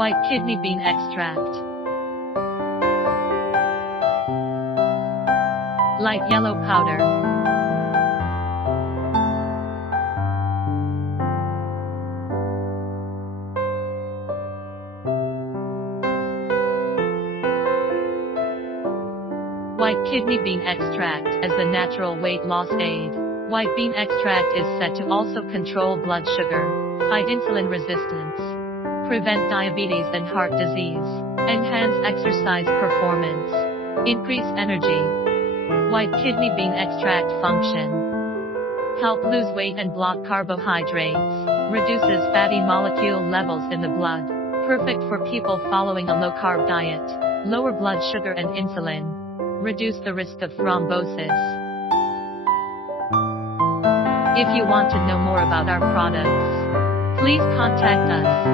White kidney bean extract. Light yellow powder. White kidney bean extract as the natural weight loss aid. White bean extract is said to also control blood sugar, fight insulin resistance, prevent diabetes and heart disease, enhance exercise performance, increase energy. White kidney bean extract function: help lose weight and block carbohydrates, reduces fatty molecule levels in the blood, perfect for people following a low-carb diet, lower blood sugar and insulin, reduce the risk of thrombosis. If you want to know more about our products, please contact us.